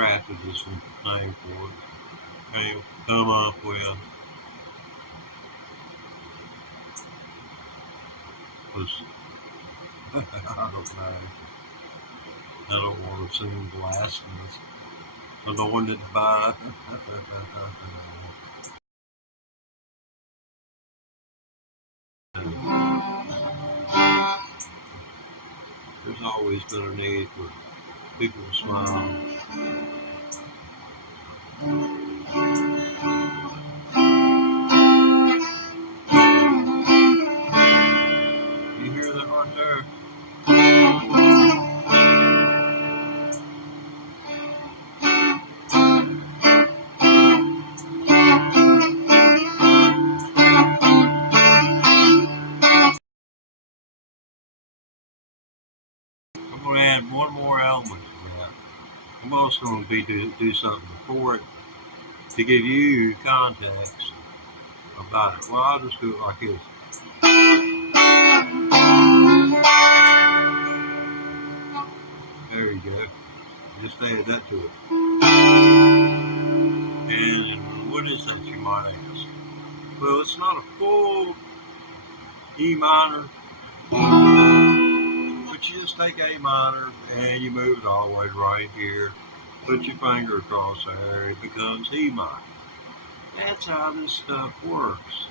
crafted this name for it. Come up with was I don't know. I don't want to seem blasphemous. Anointed by there's always been a need for people to smile. You hear that right there? I'm going to add one more element to that. I'm also going to do something before it to give you context about it. Well, I'll just do it like this. There you go. Just add that to it. And what is that, you might ask? Well, it's not a full E minor, but you just take A minor and you move it all the way to right here. Put your finger across there, it becomes E minor. That's how this stuff works.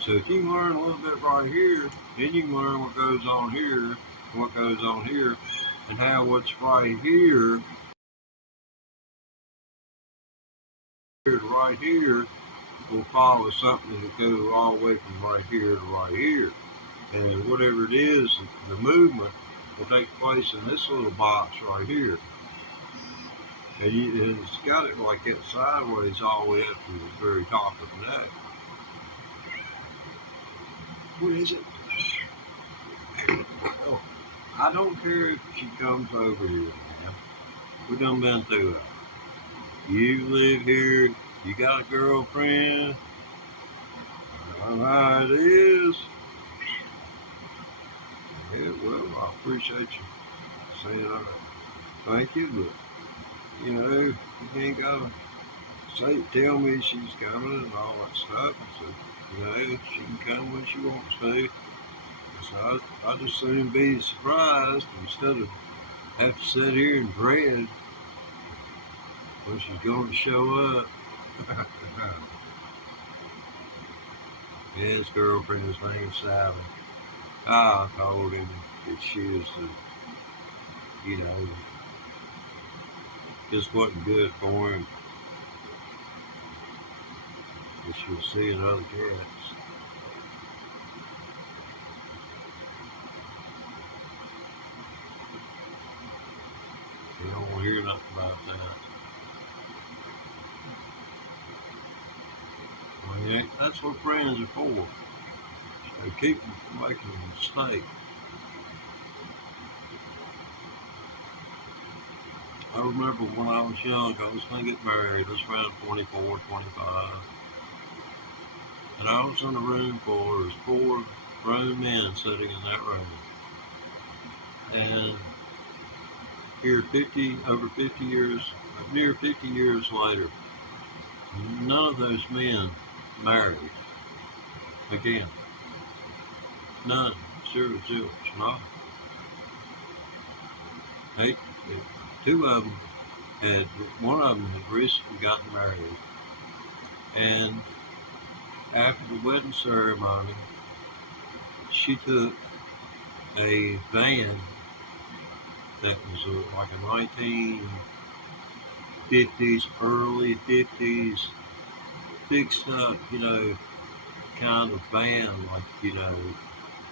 So if you can learn a little bit right here, then you can learn what goes on here, what goes on here, and how what's right here to right here will follow something that goes all the way from right here to right here. And whatever it is, the movement will take place in this little box right here. And it's got it like that sideways all the way up to the very top of the neck. What is it? Oh, I don't care if she comes over here, man. We done been through it. You live here, you got a girlfriend. I don't know how it is. Yeah, well, I appreciate you saying thank you, but you know, you ain't gotta tell me she's coming and all that stuff. So, you know, she can come when she wants to. So I just soon be surprised instead of have to sit here and dread when she's going to show up. His girlfriend's name is Sally. I told him that she was, you know, just wasn't good for him. That she was seeing other cats. He don't want to hear nothing about that. Well, yeah, that's what friends are for. They keep them from making a mistake. I remember when I was young, I was going to get married. I was around 24, 25. And I was in a room full, there was 4 grown men sitting in that room. And here over 50 years, near 50 years later, none of those men married again. None. Zero, not. 8, 2 of them one of them had recently gotten married. And after the wedding ceremony, she took a van that was like a 1950s, early 50s, fixed up, you know, kind of van like, you know,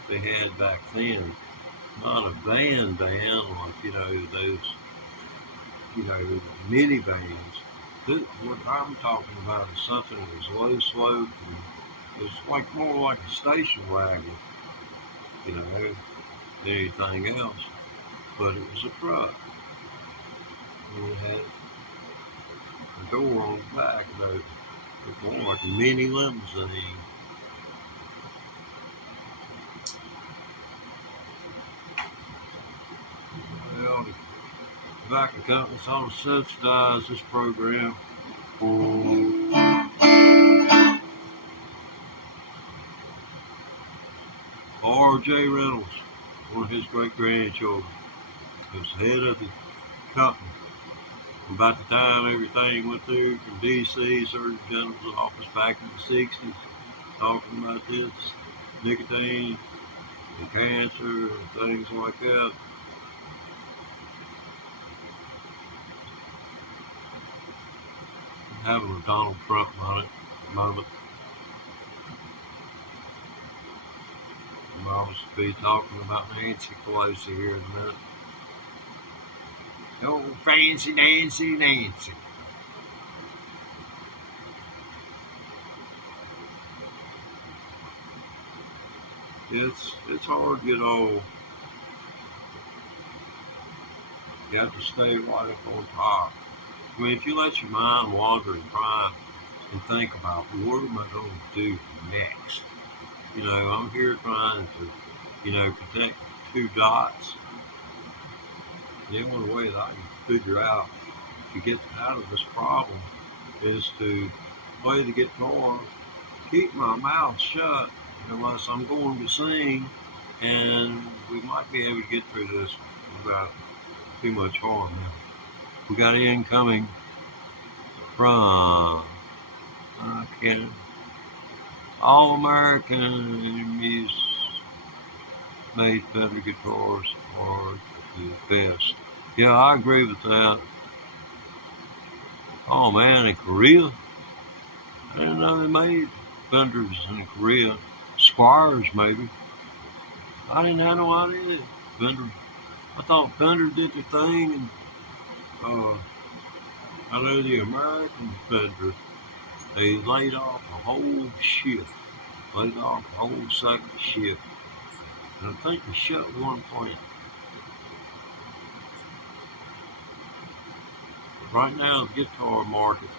they had back then. Not a van like, you know, those, you know, minivans. What I'm talking about is something that was low slope and it's like more like a station wagon, you know, than anything else. But it was a truck. And it had a door on the back of it. It was more like a mini limousine. Well, tobacco companies ought to subsidize this program. R.J. Reynolds, one of his great-grandchildren, was head of the company. About the time everything went through from D.C. Surgeon General's office back in the 60s, talking about this, nicotine and cancer and things like that. Having a Donald Trump on it at the moment. I'll also be talking about Nancy Pelosi here in a minute. Oh, fancy Nancy, Nancy. It's hard to get old. You have to stay right up on top. I mean, if you let your mind wander and try and think about what am I going to do next? You know, I'm here trying to, protect 2 dots. The only way that I can figure out to get out of this problem is to play the guitar, keep my mouth shut unless I'm going to sing, and we might be able to get through this without too much harm. We got incoming from Canada. All American music made Fender guitars are the best. Yeah, I agree with that. Oh man, in Korea, I didn't know they made Fenders in Korea. Squires maybe. I didn't have no idea. Fender. I thought Fender did the thing, and I know the American Fender, they laid off a whole shift, laid off a whole second shift, and I think they shut one plant. Right now, the guitar market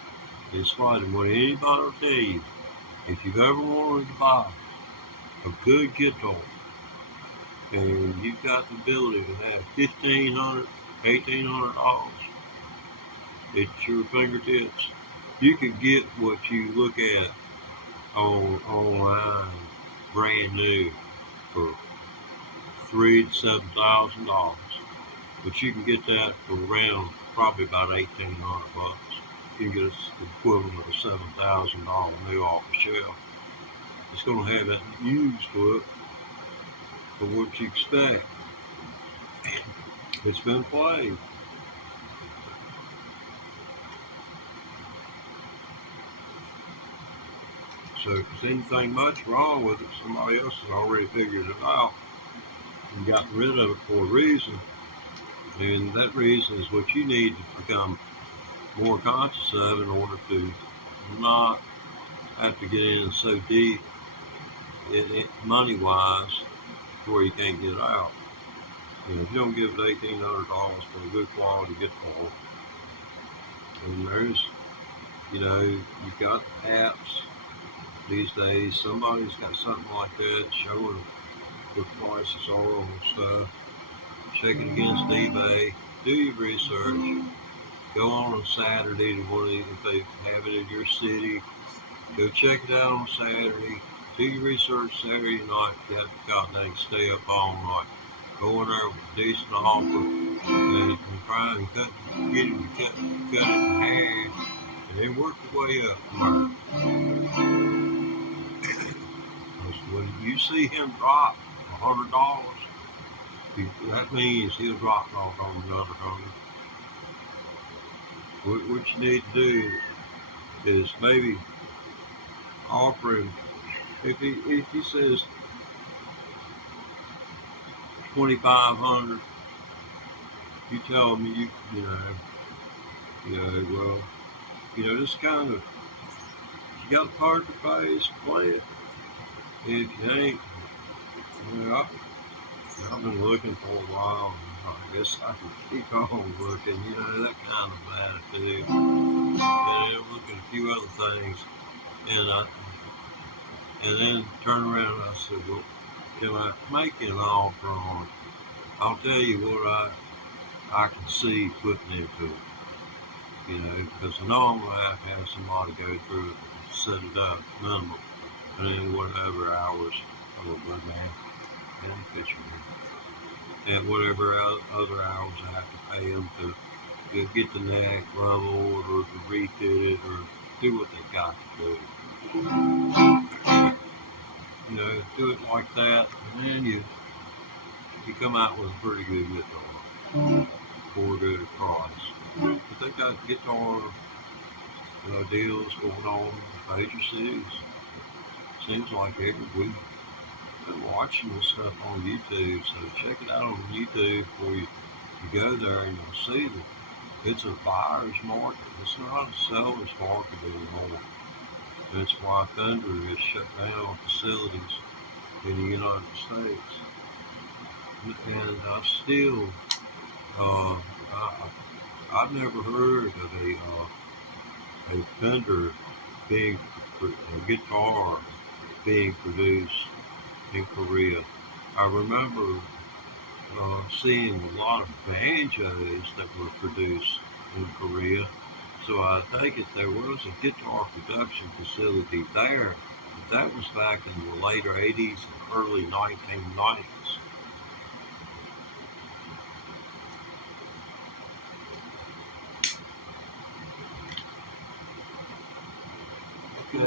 is fighting what anybody will tell you. If you've ever wanted to buy a good guitar, and you've got the ability to have $1,500, $1,800 at your fingertips, you can get what you look at online brand new for $3,000 to $7,000. But you can get that for around probably about $1,800. You can get the equivalent of a $7,000 new off the shelf. It's going to have that used to it for what you expect. It's been played. So if there's anything much wrong with it, somebody else has already figured it out and gotten rid of it for a reason. And that reason is what you need to become more conscious of in order to not have to get in so deep money-wise where you can't get out. If you don't give it $1,800 for a good quality guitar, and there's, you've got apps these days. Somebody's got something like that showing what prices are on stuff. Check it against eBay. Do your research. Go on a Saturday to one of these, if they have it in your city. Go check it out on Saturday. Do your research Saturday night. You have to goddamn stay up all night. Go in there with a decent offer and try and get him to cut it in half, and then work your way up. When you see him drop $100, that means he'll drop off on another 100. What you need to do is maybe offer him, if he says $2,500, you tell him just kind of, you got a part to face, play it. If you ain't, I've been looking for a while. I guess I can keep on looking, that kind of attitude. And then look at a few other things, and then turn around and I said, well, can I make you an offer on it? I'll tell you what I can see putting into it, because I know I'm going to have somebody go through it and set it up minimum, and then whatever hours, oh, good man, and the picture, and whatever other hours I have to pay them to get the neck leveled or to refit it or do what they got to do. Do it like that, and then you come out with a pretty good guitar for a good price. But they got guitar deals going on in major cities. Seems like every week. I'm watching this stuff on YouTube, so check it out on YouTube before you go there, and you'll see that it's a buyer's market. It's not a seller's market anymore. That's why Fender has shut down facilities in the United States. And I've never heard of a Fender a guitar being produced in Korea. I remember seeing a lot of banjos that were produced in Korea. So I take it there was a guitar production facility there. But that was back in the later 80s and early 1990s. Okay.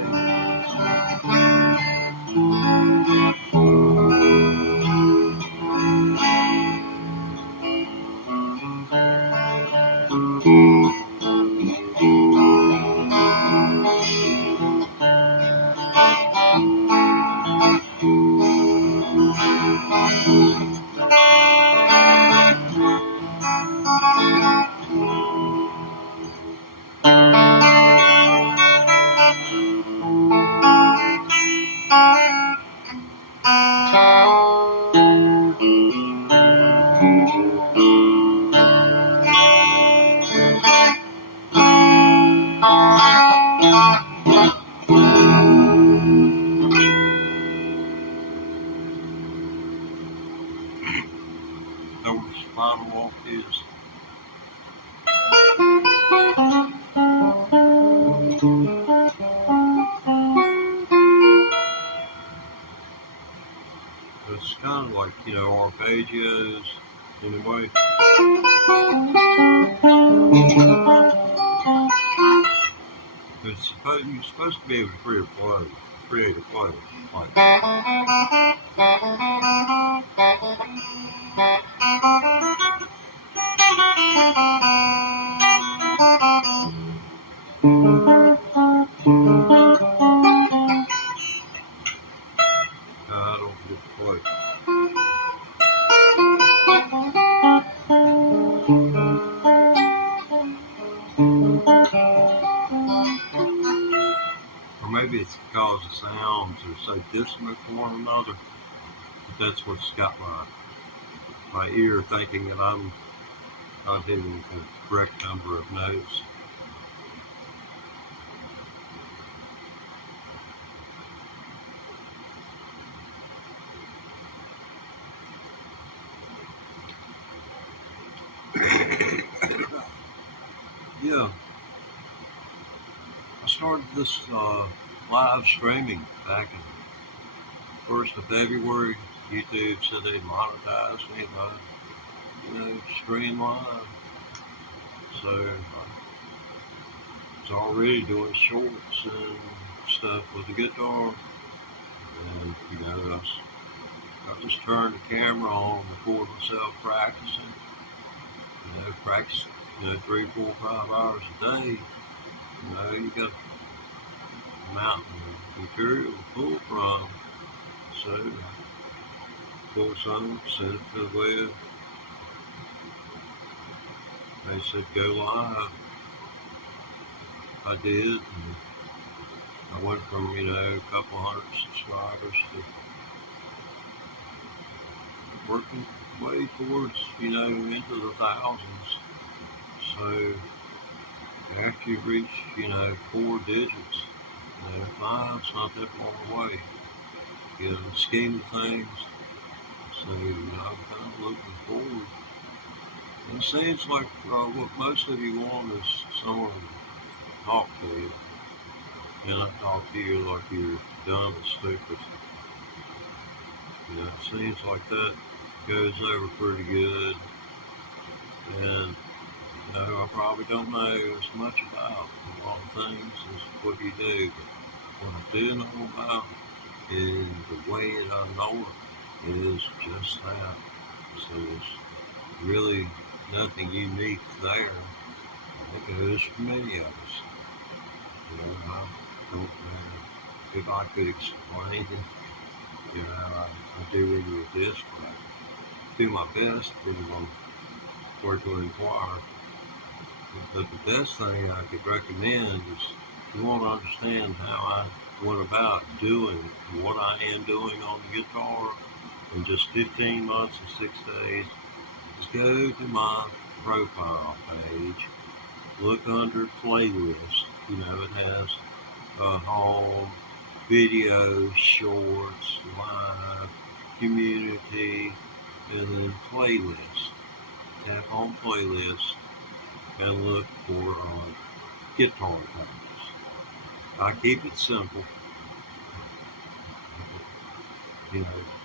Those final walk is. It's kind of like, arpeggios in a way. You're supposed to be able to create a flow. Like, I don't get the flow. Or maybe it's because the sounds are so dissonant from one another. But that's what's got my ear thinking that I'm not hitting the correct number of notes. Yeah, I started this live streaming back in the 1st of February. YouTube said they monetized me if I, stream live. So I was already doing shorts and stuff with the guitar. And, I just turned the camera on, record myself practicing. Practice, 3, 4, 5 hours a day. You got a mountain of material to pull from. So I pulled some, sent it to the web. They said go live. I did. And I went from, a couple hundred subscribers to working way towards, into the thousands. So after you reach, 4 digits, 5's not that far away, in the scheme of things. So, I'm kind of looking forward It seems like what most of you want is someone to talk to you, and not talk to you like you're dumb and stupid. It seems like that goes over pretty good, and I probably don't know as much about a lot of things as what you do, but what I do know about is the way that I know it is just that. So it's really nothing unique there. It goes for many of us. I don't know if I could explain it. I do really with this, but I do my best depending on where to inquire. But the best thing I could recommend is if you want to understand how I went about doing what I am doing on the guitar in just 15 months and 6 days, is go to my profile page, look under playlist. It has home, videos, shorts, live, community, and then playlist. Tap on playlist and look for guitar practice. I keep it simple.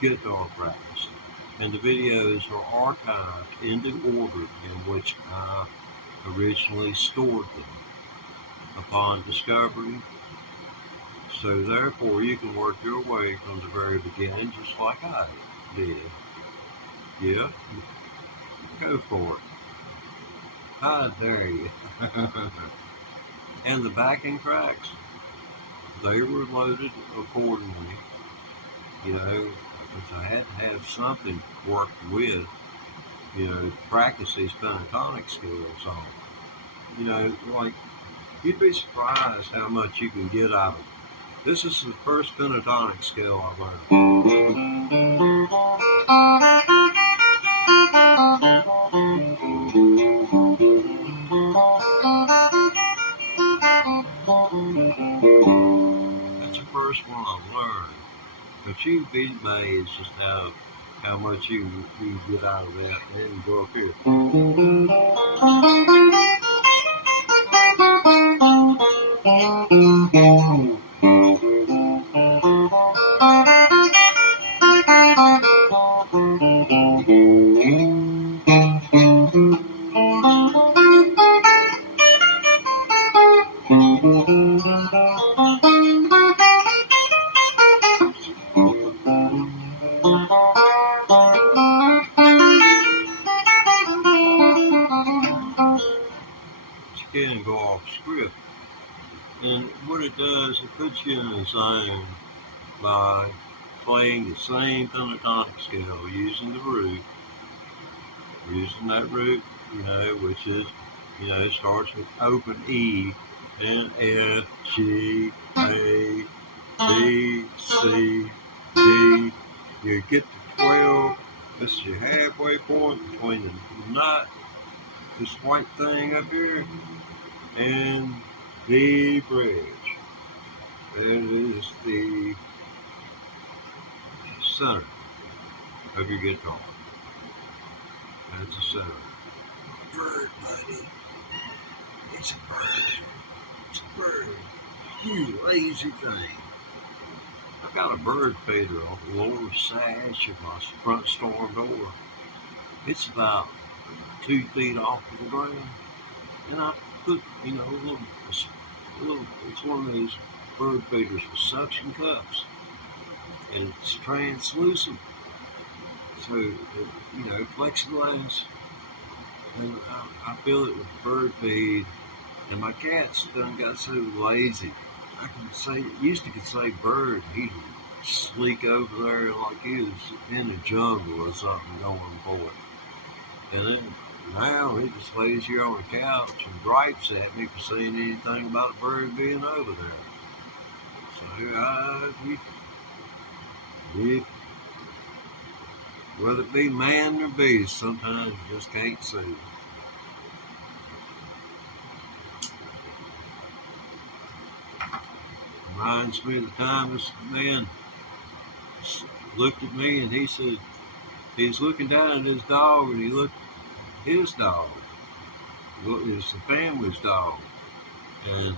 Guitar practice. And the videos are archived in the order in which I originally stored them upon discovery. So therefore you can work your way from the very beginning just like I did. Yeah, go for it. I dare you. And the backing tracks, they were loaded accordingly. Because I had to have something to work with, to practice these pentatonic scales on. Like, you'd be surprised how much you can get out of it. This is the first pentatonic scale I learned. That's the first one I learned. But you'd be amazed just how much you get out of that, and go up here. Can go off script. And what it does, it puts you in a zone by playing the same pentatonic scale using the root, using that root, which is, starts with open E, and F, G, A, B, C, D. You get to 12. This is your halfway point between the nut, this white thing up here, and the bridge. That is the center of your guitar. That's the center. Bird, buddy. It's a bird. It's a bird. You lazy thing. I've got a bird feeder on the lower sash of my front storm door. It's about 2 feet off of the ground. And I put, it's one of those bird feeders with suction cups, and it's translucent, so plexiglass, and I fill it with bird feed, and my cat's done got so lazy. I can say, used to could say bird, he'd sleek over there like he was in the jungle or something going for it, and then now he just lays here on the couch and gripes at me for saying anything about a bird being over there. So whether it be man or beast, sometimes you just can't see. Reminds me of the time this man looked at me and he said, he's looking down at his dog, and he looked his dog. Well, it's the family's dog. And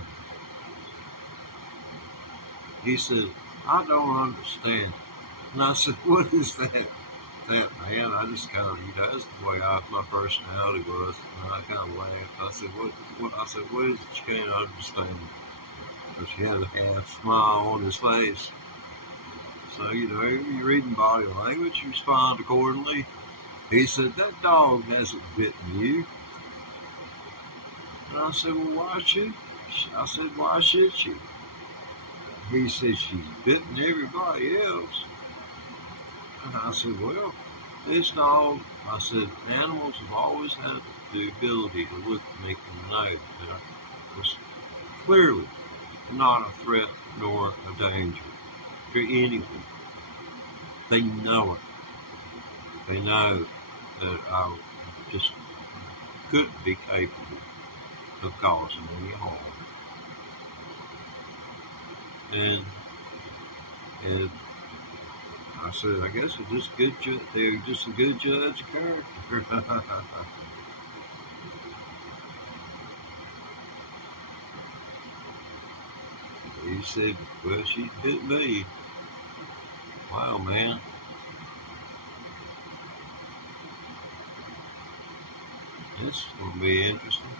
he said, I don't understand. And I said, what is that? That man, I just kind of, that's the way my personality was. And I kind of laughed. I said, what is it you can't understand? Because he had a half smile on his face. So, you're reading body language, you respond accordingly. He said, that dog hasn't bitten you. And I said, well, why should she? He said, she's bitten everybody else. And I said, well, this dog, I said, animals have always had the ability to look at me and know that I was clearly not a threat nor a danger to anyone. They know it. They know that I just couldn't be capable of causing any harm. And I said, I guess they're just a good judge of character. He said, well, she bit me. Wow, man. This is going to be interesting.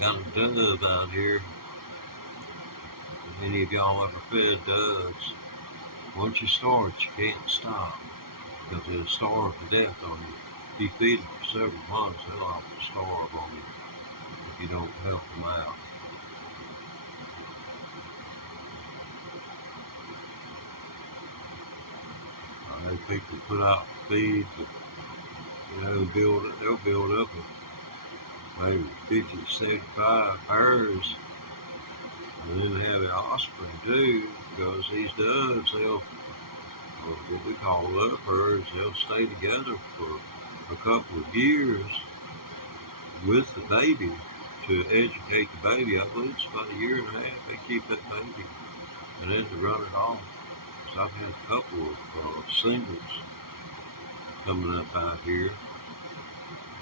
Got a dove out here. If any of y'all ever fed doves, once you start, you can't stop. Because they'll starve to death on you. If you feed them for several months, they'll often starve on you if you don't help them out. I know people put out feed, but they'll build up maybe 50, 75 pairs, and then have an offspring too, because these doves, what we call lovebirds, they'll stay together for a couple of years with the baby to educate the baby. I believe it's about a year and a half they keep that baby, and then to run it off. So I've had a couple of singles coming up out here.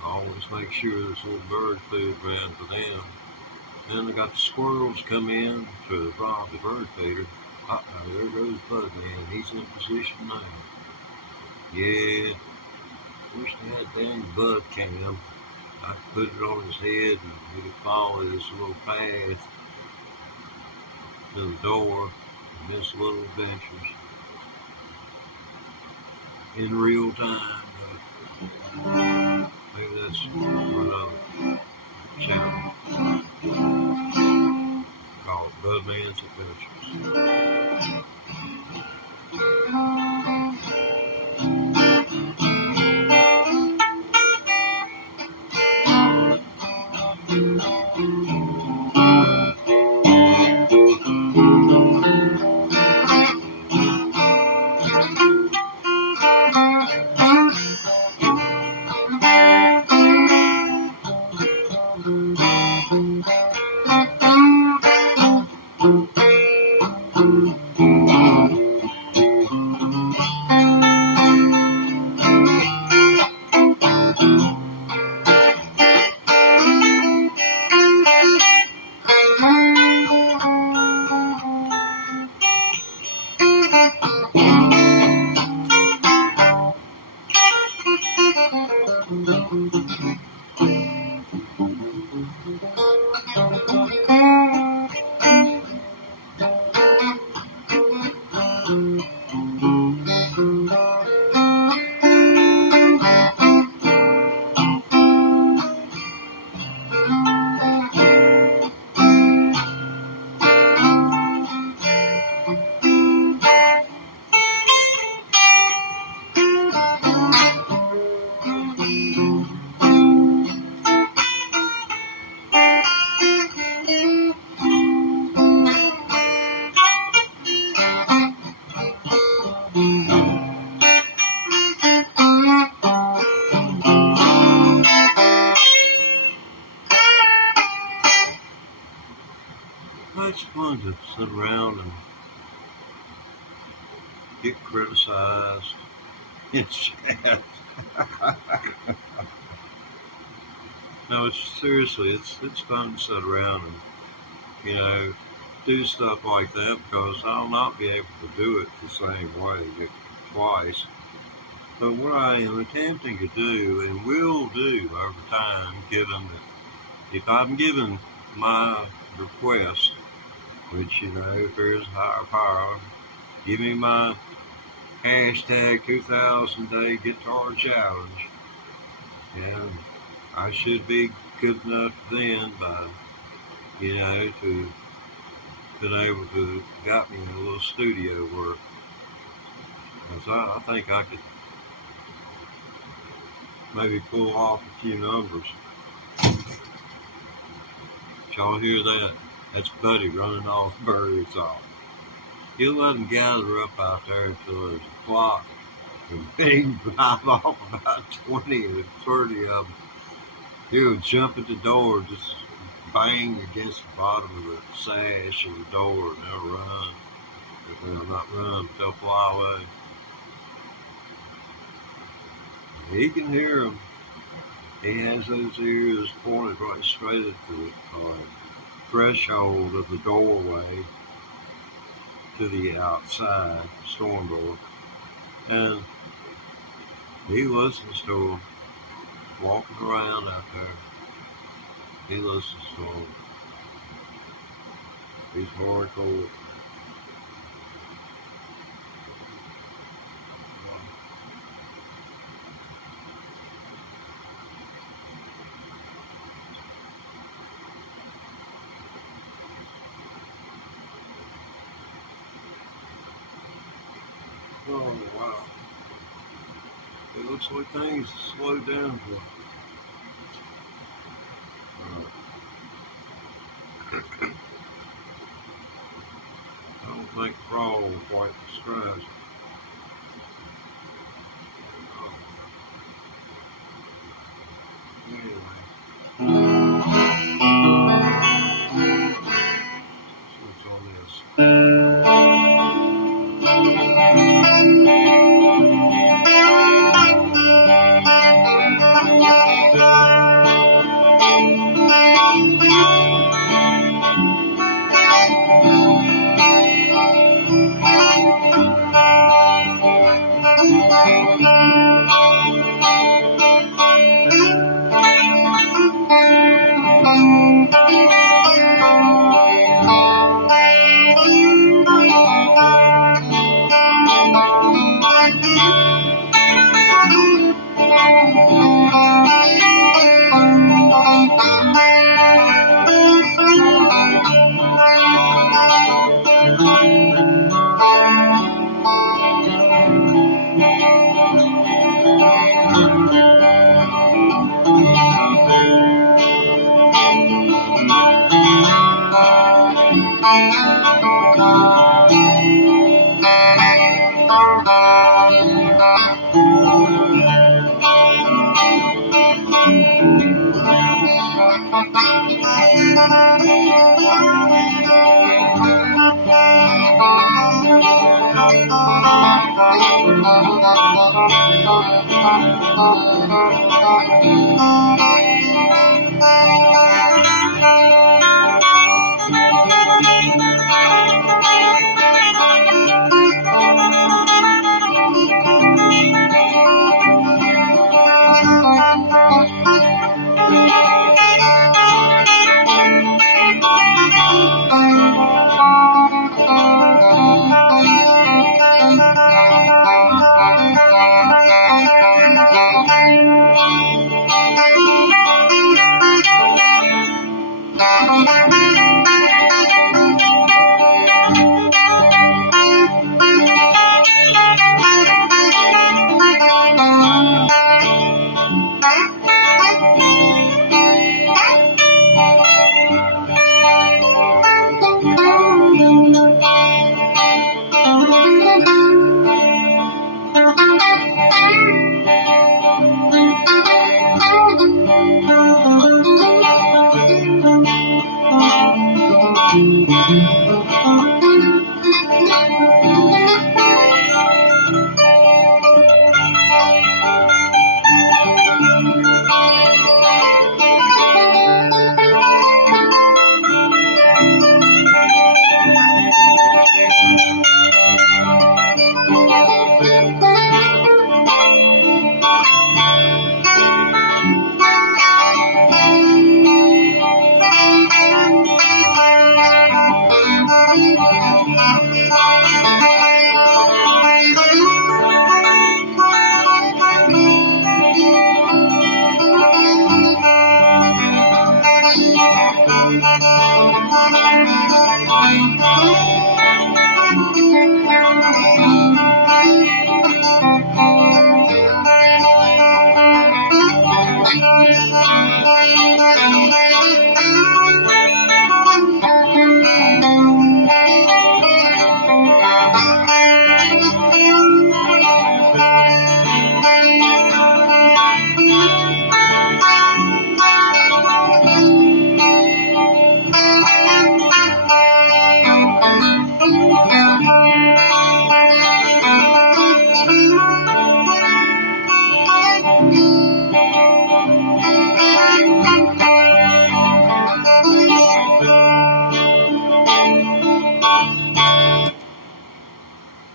I always make sure there's a little bird food around for them. Then I got the squirrels come in to rob the bird feeder. There goes Bud Man. He's in position now. Yeah. Wish they had dang Bud Cam. I could put it on his head and he could follow this little path to the door and his little adventures in real time. But maybe that's another channel called Bud Man's Adventures. It's fun to sit around and get criticized in chat. No, it's seriously, it's fun to sit around and do stuff like that because I'll not be able to do it the same way twice. But what I am attempting to do and will do over time, given that if I'm given my request, which if there's a higher power, give me my hashtag 2000 day guitar challenge, and I should be good enough then by to been able to got me a little studio work. Because I think I could maybe pull off a few numbers. Did y'all hear that? That's Buddy running off birds off. He'll let them gather up out there until there's a flock, and he can drive off about 20 or 30 of them. He'll jump at the door, just bang against the bottom of the sash of the door, and they'll run. They'll not run, but they'll fly away. He can hear them. He has those ears pointed right straight at the threshold of the doorway to the outside storm door. And he listens to them walking around out there. He listens to them. He's hardcore. Oh, wow. It looks like things slowed down for I don't think Crawl will quite describe it. Anyway. What's on this?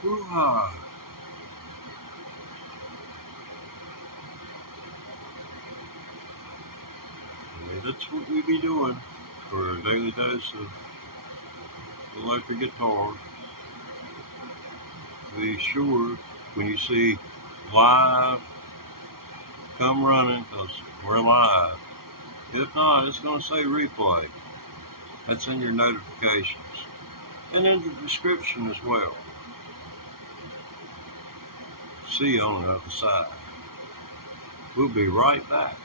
Hoo-ha. That's what we be doing for a daily dose of electric guitar. Be sure when you see live, come running because we're live. If not, it's going to say replay. That's in your notifications and in the description as well. See you on the other side. We'll be right back.